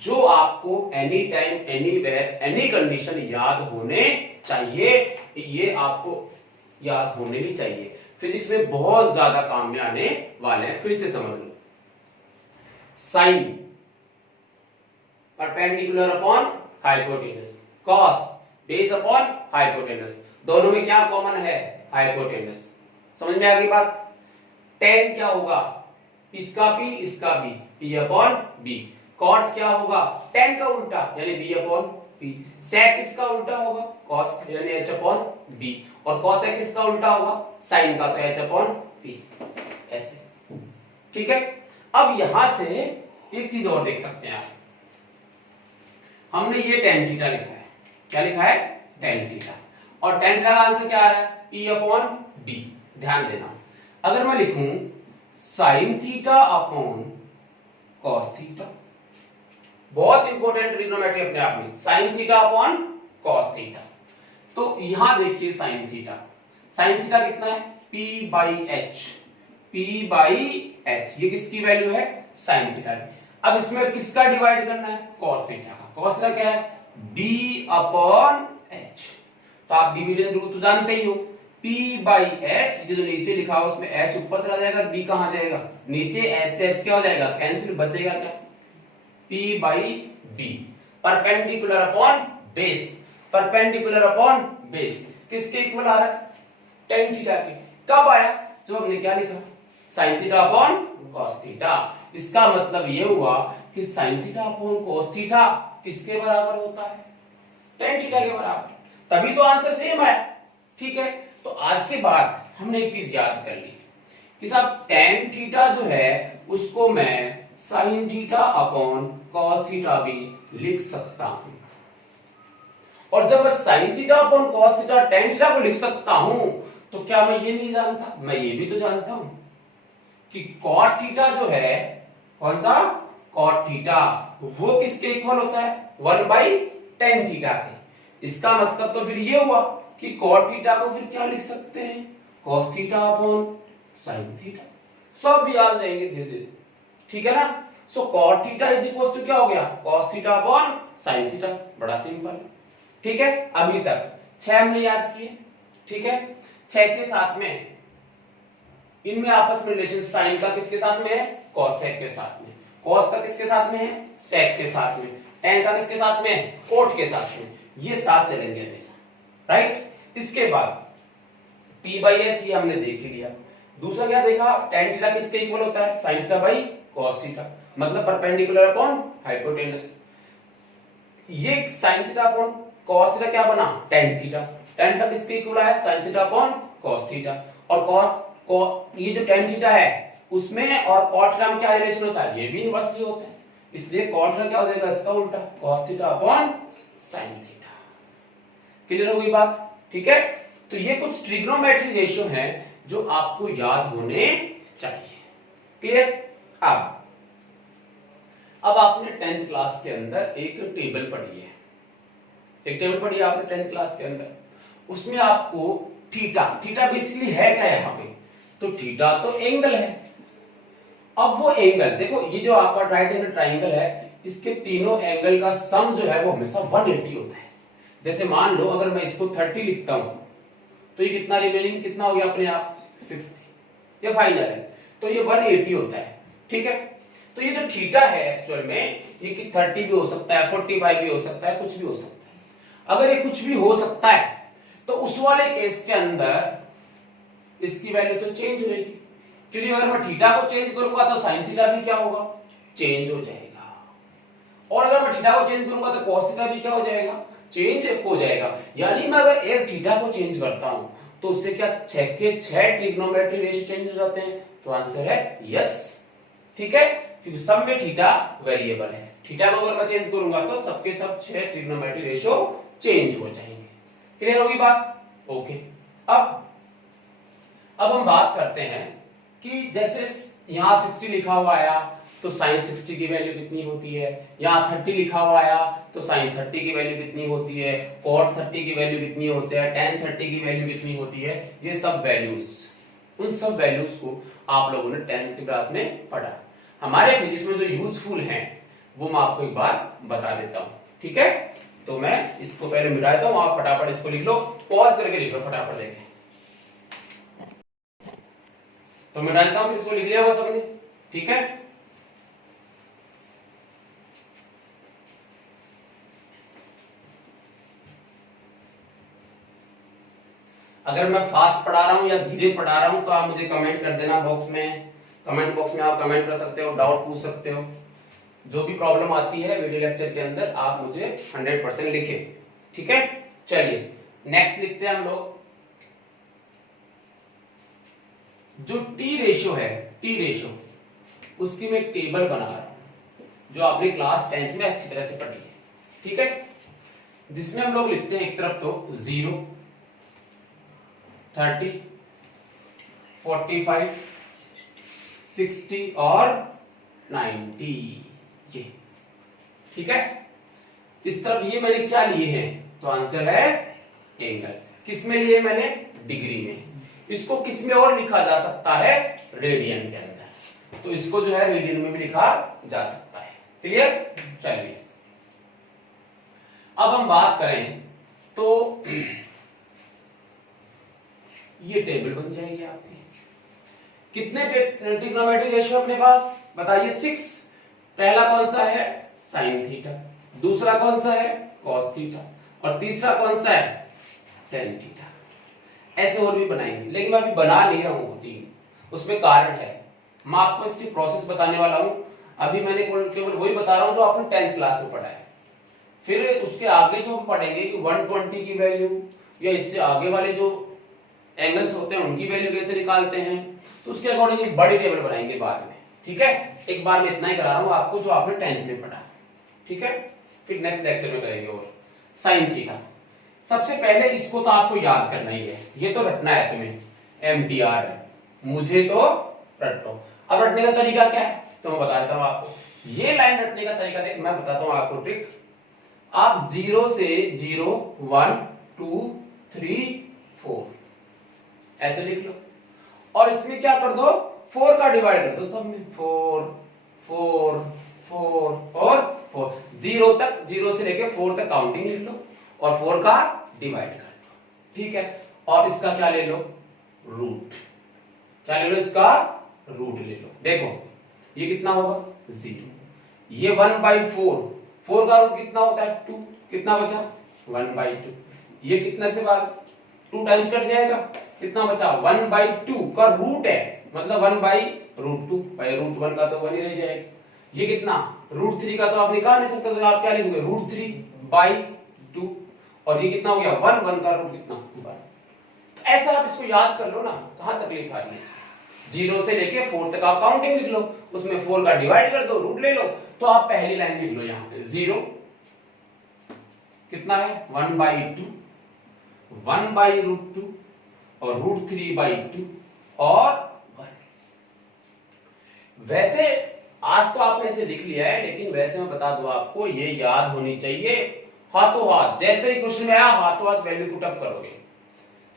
जो आपको any time, anywhere, any condition याद होने चाहिए। ये आपको याद होने ही चाहिए। फिजिक्स में बहुत ज्यादा काम में आने वाले हैं। फिर से समझ लो, sine perpendicular upon hypotenuse, cos base upon hypotenuse, दोनों में क्या कॉमन है? हाइपोटेनस। समझ में आ गई बात? टेन क्या होगा? इसका P, इसका B, P अपॉन B। कॉट क्या होगा? टेन का उल्टा, यानी B अपॉन P। सेक इसका उल्टा होगा? कॉस, यानी H अपॉन B। और कॉसेक इसका उल्टा होगा? साइन का, तो H अपॉन P। ऐसे। ठीक है, अब यहां से एक चीज और देख सकते हैं आप। हमने ये टेन थीटा लिखा है। क्या लिखा है? Tan theta. और टेन थीटा का आंसर क्या आ रहा है? P अपॉन B। ध्यान देना, अगर मैं लिखूं sine theta upon cos theta, बहुत इंपॉर्टेंट ट्रिग्नोमेट्री अपने आप में, sine theta upon cos theta. तो यहां देखिए साइन थीटा, साइन थीटा कितना है? P by H। P by H, ये किसकी वैल्यू है? साइन थीटा की। अब इसमें किसका डिवाइड करना है, cos थीटा का। cos थीटा क्या है, b अपॉन h। तो आप डिवीजन रूल तो जानते ही हो, p बाई h, ये जो नीचे लिखा हो उसमें h ऊपर चला जाएगा, b कहां जाएगा नीचे, h से h क्या हो जाएगा कैंसिल, बचेगा क्या, p by b। Perpendicular upon base, perpendicular upon base किसके इक्वल आ रहा है, tan थीटा के। कब आया, जब हमने क्या लिखा, sin theta upon cos theta. इसका मतलब ये हुआ कि sin theta upon cos theta किसके बराबर होता है, tan थीटा के बराबर, तभी तो आंसर सेम आया। ठीक है, तो आज के बाद हमने एक चीज याद कर ली कि साहब tan थीटा जो है उसको मैं sin theta upon cos theta भी लिख सकता हूं। और जब मैं sin theta upon cos theta tan theta को लिख सकता हूं, तो क्या मैं ये नहीं जानता, मैं ये भी तो जानता हूं कि cot थीटा जो है, कौन सा cot थीटा, वो किसके इक्वल होता है, 1 बाई tan थीटा के। इसका मतलब तो फिर ये हुआ कि cot थीटा को फिर क्या लिख सकते हैं, cos theta upon sin theta. सब भी आ जाएंगे धीरे धीरे, ठीक है ना। So cot theta is equal to क्या हो गया, cos theta upon sin theta, बड़ा सिंपल। ठीक है, अभी तक 6 हमने याद किए। ठीक है, 6 के साथ में इनमें आपस में रिलेशन sin का किसके साथ में है, cos sec के साथ में, cos का किसके साथ में है, sec के साथ में, tan का किसके साथ में है, cot के साथ में, ये साथ चलेंगे हमेशा, राइट। इसके बाद p बाई h ये हमने देख ही लिया। दूसरा क्या देखा, tan थीटा किसके इक्वल होता है, sin theta by cos theta, मतलब परपेंडिकुलर अपॉन हाइपोटेनस। ये sin theta upon cos theta क्या बना, tan थीटा, tan थीटा किसके इक्वल है, sin theta upon cos theta. और ये जो tan थीटा है उसमें और cot थीटा में क्या रिलेशन होता है, ये भी इनवर्सली होता है, इसलिए cot थीटा क्या हो जाएगा, इसका उल्टा cos theta upon sin theta. Clear हो गई बात, ठीक है। तो ये कुछ ट्रिग्नोमेट्री रेशियो हैं जो आपको याद होने चाहिए, क्लियर। अब आपने 10th क्लास के अंदर एक टेबल पढ़ी है, एक टेबल पढ़ी है आपने 10th क्लास के अंदर, उसमें आपको थीटा, थीटा बेसिकली है क्या यहाँ पे, तो थीटा तो एंगल है। अब वो एंगल देखो, ये जो आपका राइट एंगल ट्राइंगल है, इसके तीनों एंगल का सम जो है वो हमेशा 180 होता है। जैसे मान लो अगर मैं इसको 30 लिखता हूं, तो ये कितना रिमेनिंग कितना हो गया अपने आप 60, ये फाइनल है, तो ये 180 होता है। ठीक है, तो ये जो थीटा है एक्चुअल में ये कि 30 भी हो सकता है, 45 भी हो सकता है, कुछ भी हो सकता है। अगर ये कुछ भी हो सकता है तो उस वाले केस के अंदर इसकी वैल्यू तो चेंज हो जाएगी, क्योंकि अगर मैं थीटा को चेंज करूंगा तो साइन थीटा भी क्या होगा, चेंज हो जाएगा। और अगर मैं थीटा को चेंज करूंगा तो cos थीटा भी क्या हो जाएगा, चेंज हो जाएगा। यानी मैं अगर एक थीटा को चेंज करता हूं तो उससे क्या 6 के 6 ट्रिग्नोमेट्री रेशियो चेंज हो जाते हैं, तो आंसर है यस। ठीक है, क्योंकि सब में थीटा वेरिएबल है, थीटा को अगर मैं चेंज करूंगा तो सबके सब 6 ट्रिग्नोमेट्री रेशियो चेंज हो जाएंगे। क्लियर होगी बात, ओके। अब हम बात करते हैं कि जैसे यहां 60 लिखा हुआ आया तो sin 60 की वैल्यू कितनी होती है, यहां 30 लिखा हुआ आया तो sin 30 की वैल्यू कितनी होती है, cot 30 की वैल्यू कितनी होती है, tan 30 की वैल्यू कितनी होती है, ये सब वैल्यूज, उन सब वैल्यूज को आप लोगों ने 10th की क्लास में पढ़ा। हमारे फिजिक्स में जो यूजफुल हैं वो मैं आपको एक बार बता देता हूं, ठीक है। तो मैं इसको पहले मिटा देता हूं, आप फटाफट इसको लिख लो, पॉज करके लिख लो फटाफट, देखें तो मिटा देता हूं, इसको लिख लिया हुआ सबने, ठीक है। अगर मैं फास्ट पढ़ा रहा हूं या धीरे पढ़ा रहा हूं तो आप मुझे कमेंट कर देना बॉक्स में, कमेंट बॉक्स में आप कमेंट कर सकते हो, डाउट पूछ सकते हो, जो भी प्रॉब्लम आती है वीडियो लेक्चर के अंदर आप मुझे 100% लिखें, ठीक है। चलिए नेक्स्ट लिखते हैं हम लोग, जो टी रेशियो है, टी रेशियो उसकी मैं एक टेबल बना रहा हूं जो आपने क्लास 10th में अच्छी तरह से पढ़ी है, ठीक है, जिसमें हम लोग लिखते हैं एक तरफ तो 0, 30, 45, 60 और 90, ये ठीक है। इस तरफ ये मैंने क्या लिए हैं, तो आंसर है एंगल। किस में लिए मैंने, डिग्री में। इसको किस में और लिखा जा सकता है, रेडियन के अंदर, तो इसको जो है रेडियन में भी लिखा जा सकता है, क्लियर? चलिए अब हम बात करें तो ये टेबल बन जाएगी आपकी। कितने ट्रिग्नोमेट्रिक रेशियो अपने पास बताइए? 6। पहला कौन सा है? साइन थीटा, दूसरा कौन सा है? कॉस थीटा, और तीसरा कौन सा है? Tan theta. ऐसे और भी बनाएंगे, लेकिन मैं अभी बना नहीं रहा हूं तीन, उसमें कारण है, मैं आपको इसकी प्रोसेस बताने वाला हूं। अभी मैंने केवल वही बता रहा हूं जो आपने 10th क्लास में पढ़ा है। फिर उसके आगे जो हम पढ़ेंगे कि 120 की वैल्यू या इससे आगे वाले जो एंगल्स होते हैं उनकी वैल्यू कैसे निकालते हैं, तो उसके अकॉर्डिंग एक बड़ी टेबल बनाएंगे बाद में। ठीक है, एक बार में इतना ही करा रहा हूं आपको जो आपने 10th में पढ़ा। ठीक है, फिर नेक्स्ट लेक्चर में करेंगे। और साइन थीटा, सबसे पहले इसको तो आपको याद करना ही है, ये तो रटना है तुम्हें, एमटीआर है, मुझे तो रटो। अब रटने का तरीका क्या है तो मैं बताता हूं आपको। ये लाइन रटने का तरीका देख, मैं बताता हूं आपको ट्रिक। आप 0 से 0 1 2 3 4 ऐसे लिख लो, और इसमें क्या कर दो? 4 का डिवाइड कर दो सब में, 4 4 4 और 4, 0 तक, 0 से लेके 4 तक काउंटिंग लिख लो और 4 का डिवाइड कर दो। ठीक है, और इसका क्या ले लो? रूट। क्या ले लो? इसका रूट ले लो। देखो ये कितना होगा? 0। ये 1/4, 4 का रूट कितना होता है? 2। कितना बचा? 1/2। ये कितने से बाद 2 टाइम्स कट जाएगा, कितना बचा? 1/2 का रूट है, मतलब 1/√2, भाई √1 का तो 1 ही रह जाएगा। ये कितना? √3 का तो आप निकाल नहीं सकते, तो आप क्या लिखोगे? √3/2। और ये कितना हो गया? 1, 1 का रूट कितना? 1। तो ऐसा आप इसको याद कर लो ना, कहां तकलीफ आ रही है इसमें? 0 से लेके 4 तक आप काउंटिंग लिख लो, उसमें 4 का डिवाइड कर दो, रूट ले लो, तो आप पहली लाइन लिख लो यहां पे 0 कितना है? 1/2, 1/√2 और √3/2 और 1। वैसे आज तो आपने इसे लिख लिया है, लेकिन वैसे मैं बता दूं आपको, ये याद होनी चाहिए हाथों हाथ। जैसे ही क्वेश्चन में आया हाथों हाथ वैल्यू पुट अप करोगे।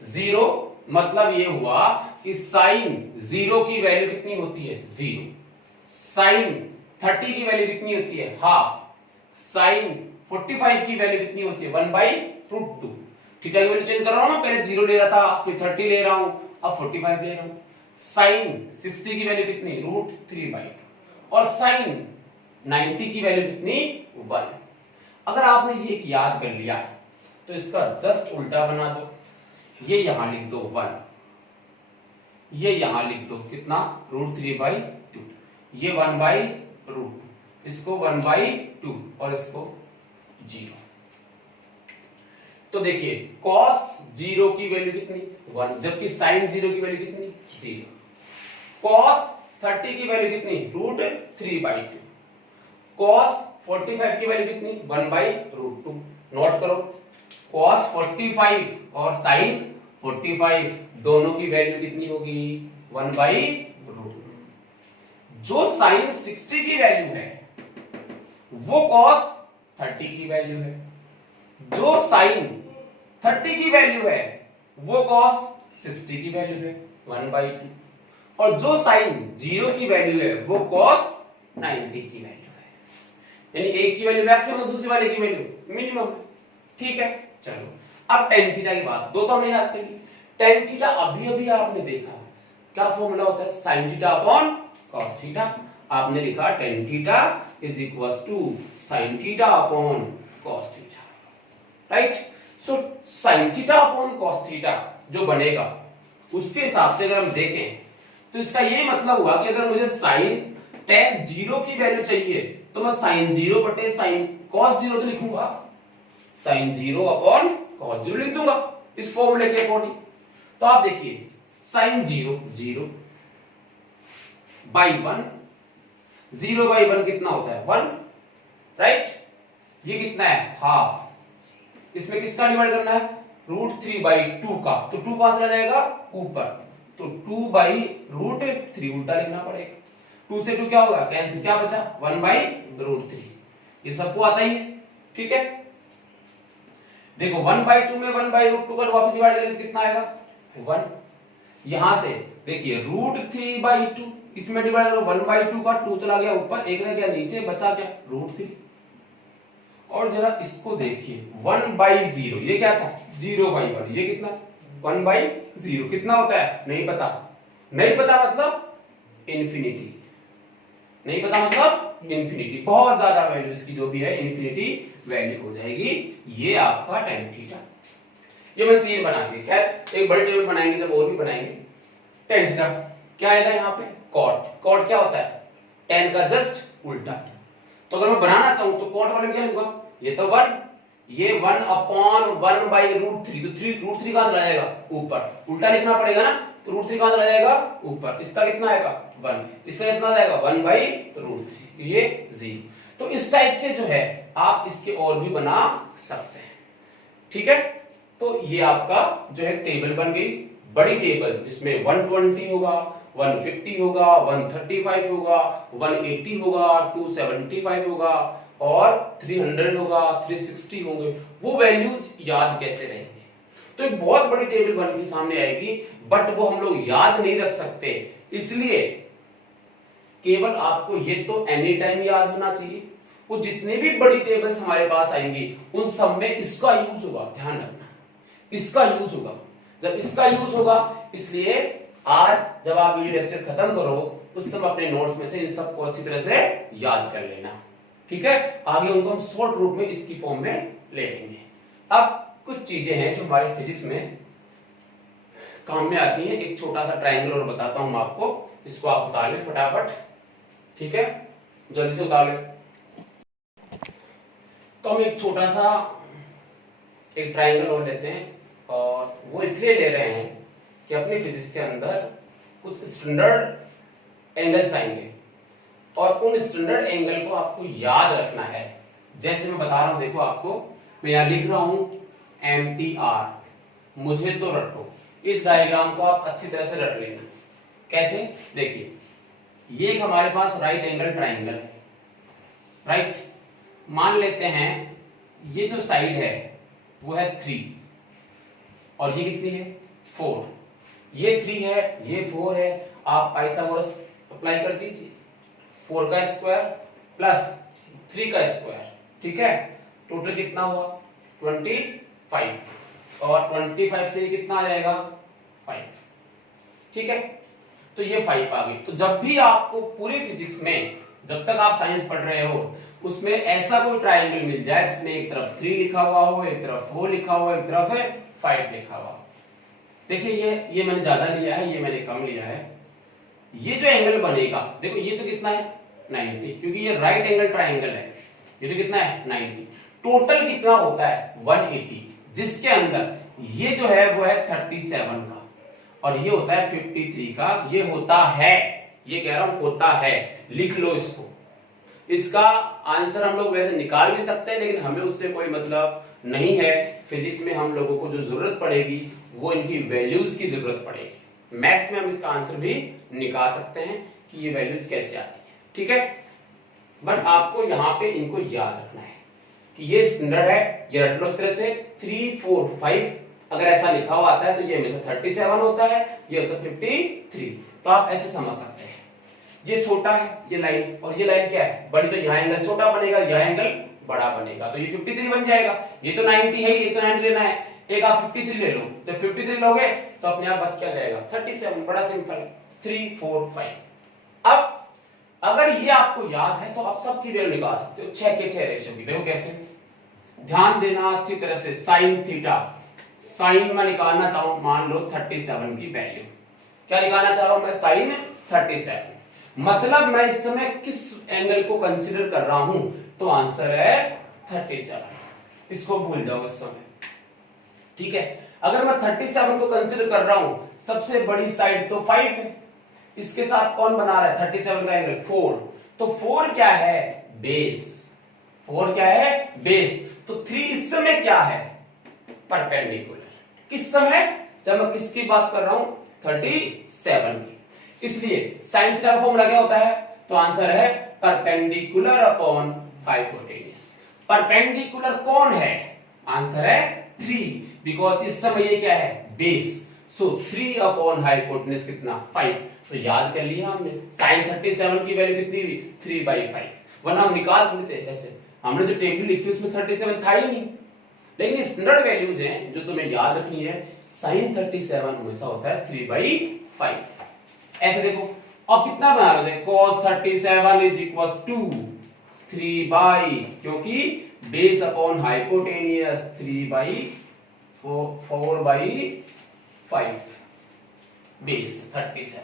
0 मतलब ये हुआ कि साइन 0 की वैल्यू कितनी होती है? 0। साइन 30 की वैल्यू कितनी होती है? हाफ। साइन 45 की वैल्यू कितनी होती है? 1/√2। थीटा की वैल्यू चेंज कर रहा हूं ना, पहले 0 ले रहा था, फिर 30 ले रहा हूं, अब 45 ले रहा हूं। साइन 60 की वैल्यू कितनी? √3/2। और साइन 90 की वैल्यू कितनी? 1। अगर आपने ये याद कर लिया तो इसका जस्ट उल्टा बना दो, ये यहां लिख दो 1, ये यहां लिख दो कितना? √3/2। ये 1/√2, इसको 1/2 और इसको 0। तो देखिए cos 0 की वैल्यू कितनी? 1, जबकि sin 0 की वैल्यू कितनी? 0। cos 30 की वैल्यू कितनी? √3/2। cos 45 की वैल्यू कितनी? 1/√2। नोट करो, cos 45 और sin 45 दोनों की वैल्यू कितनी होगी? 1/√2। जो sin 60 की वैल्यू है वो cos 30 की वैल्यू है, जो sin 30 की वैल्यू है वो cos 60 की वैल्यू है 1/2, और जो sin 0 की वैल्यू है वो cos 90 की वैल्यू है। यानी एक की वैल्यू मैक्सिमम और दूसरी वाले की वैल्यू मिनिमम। ठीक है, चलो अब tan थीटा की बात, दो तो हमने याद कर ली। tan थीटा अभी अभी आपने देखा, क्या फॉर्मूला होता है? sin theta upon cos theta. आपने लिखा tan theta is equal to sin theta upon cos theta, right? So sin theta upon cos theta जो बनेगा उसके हिसाब से अगर हम देखें तो इसका ये मतलब हुआ कि अगर मुझे sin tan 0 की वैल्यू चाहिए तो मैं sin 0 बटे sin cos 0 तो लिखूंगा, sin 0 अपॉन cos 0 लिख दूंगा इस फॉर्मूले के अकॉर्डिंग। तो आप देखिए sin 0 0 by 1, 0/1 कितना होता है? 1, राइट? ये कितना है? हाफ। इसमें किसका डिवाइड करना है? √3/2 का, तो 2 कहां चला जाएगा? ऊपर, तो 2/√3 उल्टा लिखना पड़ेगा। 2 से 2 क्या होगा? कैंसिल, क्या बचा? 1/√3। ये सबको आता ही है, ठीक है? देखो 1/2 में 1/√2 का वापस डिवाइड करें तो कितना आएगा? 1। यहां से देखिए √3/2, इसमें डिवाइड करो 1/2 का 2 चला गया ऊपर, एक रह गया नीचे, बचा क्या √3। और जरा इसको देखिए 1/0, ये क्या था 0/1, ये कितना 1/0 कितना होता है नहीं पता, नहीं पता मतलब इन्फिनिटी, नहीं पता मतलब इन्फिनिटी, बहुत ज्यादा वैल्यू इसकी जो भी है इन्फिनिटी वैल्यू हो जाएगी। ये आपका tan थीटा, ये मैंने 3 बना दिए। खैर एक बड़ी टेबल बनाएंगे जब और भी बनाएंगे। tan थीटा क्या आएगा यहाँ पे cot, cot क्या होता है tan का जस्ट उल्टा। तो अगर मैं बनाना चाहूं तो cot वाले में क्या लिखूंगा, ये तो 1, ये 1/1/√3, तो 3 √3 कहां चला जाएगा ऊपर, उल्टा लिखना पड़ेगा ना, तो √3 कहां चला जाएगा ऊपर, इसका कितना आएगा 1, इसका कितना जाएगा 1/√3, ये 0। तो इस टाइप से जो है आप इसके और भी बना सकते हैं, ठीक है। तो ये आपका जो है टेबल बन गई, बड़ी टेबल जिसमें 120 होगा, 150 होगा, 135 होगा, 180 होगा, 275 होगा और 300 होगा, 360 होंगे। वो वैल्यूज याद कैसे रहेंगे, तो एक बहुत बड़ी टेबल बन के सामने आएगी, बट वो हम लोग याद नहीं रख सकते, इसलिए केवल आपको ये तो एनी टाइम याद होना चाहिए। वो जितने भी बड़ी टेबल्स हमारे पास आएंगी उन सब में इसका यूज होगा, ध्यान रखना इसका यूज होगा, जब इसका यूज होगा, इसलिए आज जब आप वीडियो लेक्चर खत्म करो उस समय अपने नोट्स में से इन सबको अच्छी तरह से याद कर लेना, ठीक है। आगे उनको हम शॉर्ट रूप में इसकी फॉर्म में ले लेंगे। अब कुछ चीजें हैं जो हमारे फिजिक्स में काम में आती हैं। एक छोटा सा ट्रायंगल और बताता हूं मैं आपको, इसको आप उतार लें फटाफट, ठीक है, जल्दी से उतार लें। तो हम एक छोटा सा एक ट्रायंगल और लेते हैं, और वो इसलिए ले रहे हैं कि अपनी फिजिक्स के अंदर कुछ स्टैंडर्ड एंगल्स आएंगे और उन स्टैंडर्ड एंगल को आपको याद रखना है। जैसे मैं बता रहा हूं, देखो आपको मैं यहां लिख रहा हूं MTR, मुझे तो रटो। इस डायग्राम को आप अच्छी तरह से रट लेना। कैसे, देखिए ये एक हमारे पास राइट एंगल ट्रायंगल है, राइट। मान लेते हैं ये जो साइड है वो है 3 और ये कितनी है 4, ये 3 है ये 4 है, आप पाइथागोरस अप्लाई कर दीजिए, 4 का स्क्वायर प्लस 3 का स्क्वायर, ठीक है, टोटल कितना हुआ 25, और 25 से कितना आ जाएगा 5, ठीक है। तो ये 5 आ गई। तो जब भी आपको पूरी फिजिक्स में, जब तक आप साइंस पढ़ रहे हो, उसमें ऐसा कोई ट्रायंगल मिल जाए जिसमें एक तरफ 3 लिखा हुआ हो, एक तरफ 4 लिखा हुआ, एक तरफ है 5 लिखा हुआ। देखिए ये मैंने ज्यादा लिया है, ये मैंने कम लिया है। ये जो एंगल बनेगा, देखो ये तो कितना है 90, क्योंकि ये राइट एंगल ट्रायंगल है। ये तो कितना है 90, टोटल कितना होता है 180, जिसके अंदर ये जो है वो है 37 का और ये होता है 53 का। ये होता है, ये कह रहा हूं होता है, लिख लो इसको। इसका आंसर हम लोग वैसे निकाल भी सकते हैं, लेकिन हमें उससे कोई मतलब नहीं है। फिजिक्स में हम लोगों को जो जरूरत पड़ेगी वो इनकी वैल्यूज की जरूरत पड़ेगी। मैथ्स में हम इसका आंसर भी निकाल सकते हैं कि ये वैल्यूज कैसे आती है, ठीक है। बट आपको यहाँ पे इनको याद रखना है कि ये स्टैंडर्ड है, ये रट लो इस तरह से 3 4 5, अगर ऐसा लिखा हुआ आता है तो ये हमेशा 37 होता है, ये होता है 53, तो आप ऐसे समझ सकते हैं। ये छोटा है ये लाइन, और ये लाइन क्या है बड़ी, तो यहाँ एंगल छोटा बनेगा, यहाँ एंगल बड़ा बनेगा, तो ये 53 बन जाएगा। ये तो 90 है, ये तो 90 लेना है, एक आप 53 ले लो, जब 53 लोगे तो अपने आप बच क्या जाएगा 37, बड़ा सिंपल है 3 4 5। अब अगर ये आपको याद है तो आप सबकी वैल्यू निकाल सकते हो, 6 के 6 रेशियो की। देखो कैसे, ध्यान देना अच्छी तरह से। साइन थीटा, साइन में निकालना चाहूं, मान लो 37 की वैल्यू, क्या निकालना चाह रहा हूं मैं साइन 37, मतलब मैं इस समय किस एंगल को कंसीडर कर रहा हूं, तो आंसर है 37। इसको भूल जाओ इस समय, ठीक है। अगर मैं 37 को कंसीडर कर रहा हूं, सबसे बड़ी साइड तो 5 है, इसके साथ कौन बना रहा है 37 का एंगल 4, तो 4 क्या है बेस, 4 क्या है बेस, तो 3 इस समय क्या है परपेंडिकुलर, किस समय, जब मैं किसकी बात कर रहा हूं 37 की। इसलिए साइन थीटा का फॉर्मूला क्या होता है, तो आंसर है परपेंडिकुलर अपॉन हाइपोटेन्यूज। परपेंडिकुलर कौन है, आंसर है 3, बिकॉज इस समय ये क्या है बेस, सो 3 अपॉन हाइपोटेन्यूज कितना 5। तो याद कर लिया हमने sin 37 की वैल्यू कितनी हुई 3/5, वरना हम निकाल थोड़ी थे ऐसे, हमने जो टेबल लिखी उसमें 37 था ही नहीं। लेकिन स्टैंडर्ड वैल्यूज हैं जो तुम्हें याद रखनी है, sin 37 हमेशा होता है 3/5। ऐसे देखो अब कितना बना रहे थे cos 37 is equal to 3 by, क्योंकि बेस अपॉन हाइपोटेनियस 4/5 बेस 37।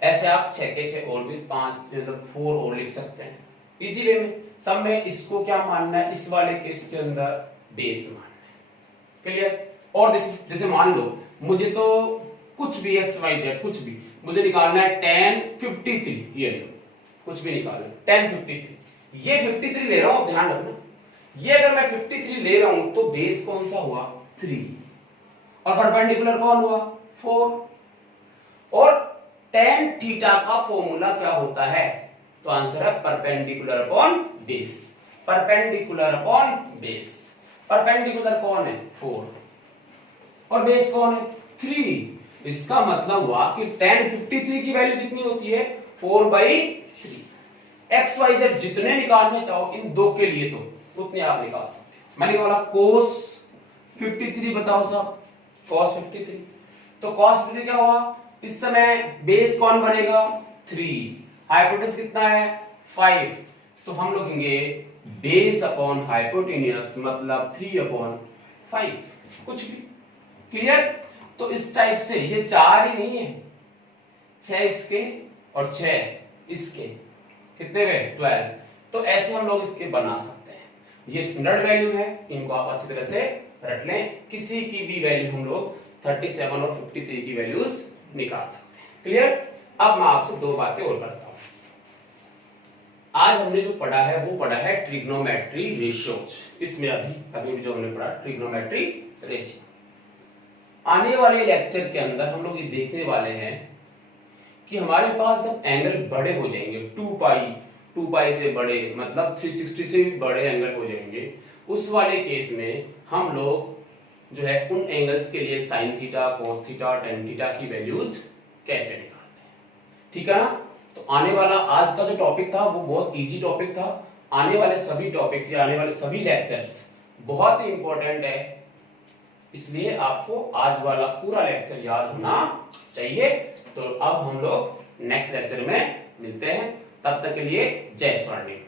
ऐसे आप 6 के 6 और भी 5 मतलब 4 और लिख सकते हैं इजी वे में। सब में इसको क्या मानना है, इस वाले केस के अंदर बेस मानना है। क्लियर। और देखो जैसे मान लो मुझे तो कुछ भी x y z कुछ भी मुझे निकालना है tan 53, ये लो कुछ भी निकालो tan 53, ये 53 ले रहा हूं, ध्यान रखना ये अगर मैं 53 ले रहा हूं तो बेस कौन सा हुआ 3 और परपेंडिकुलर कौन हुआ 4। और tan थीटा का फॉर्मूला क्या होता है, तो आंसर है perpendicular upon base. Perpendicular upon base, perpendicular कौन है 4 और बेस कौन है 3। इसका मतलब हुआ कि tan 53 की वैल्यू कितनी होती है 4/3। x y z जितने निकालने चाहो इन दो के लिए तो उतने आप निकाल सकते हो। मैंने बोला cos 53 बताओ साहब, cos 53, तो cos 53 क्या हुआ, इस समय बेस कौन बनेगा 3, हाइपोटेन्यूज कितना है 5, तो हम लिखेंगे बेस अपॉन हाइपोटेन्यूज मतलब 3/5 कुछ भी। क्लियर। तो इस टाइप से ये 4 ही नहीं है, 6 इसके और 6 इसके, कितने हुए 12। तो ऐसे हम लोग इसके बना सकते हैं। ये स्टैंडर्ड वैल्यू है, इनको आप अच्छी तरह से रट लें। किसी की भी वैल्यू हम लोग 37 और 53 की वैल्यूज निकाल सकते हैं। क्लियर। अब मैं आपसे दो बातें और करता हूं। आज हमने जो पढ़ा है वो पढ़ा है ट्रिग्नोमेट्री रेशियोज। इसमें अभी जो हमने पढ़ा ट्रिग्नोमेट्री रेशियो, आने वाले लेक्चर के अंदर हम लोग ये देखने वाले हैं कि हमारे पास जब एंगल बड़े हो जाएंगे 2 पाई से बड़े मतलब 360 से भी बड़े एंगल हो जाएंगे, उस वाले केस में हम लोग जो है उन एंगल्स के लिए sine theta cos theta tan theta की वैल्यूज कैसे निकालते हैं। ठीक है ना। तो आने वाला आज का जो टॉपिक था वो बहुत इजी टॉपिक था। आने वाले सभी टॉपिक्स या आने वाले सभी लेक्चर्स बहुत ही इंपॉर्टेंट है, इसलिए आपको आज वाला पूरा लेक्चर याद होना चाहिए। तो अब हम लोग नेक्स्ट लेक्चर में मिलते हैं, तब तक के लिए जय स्वर्णिम।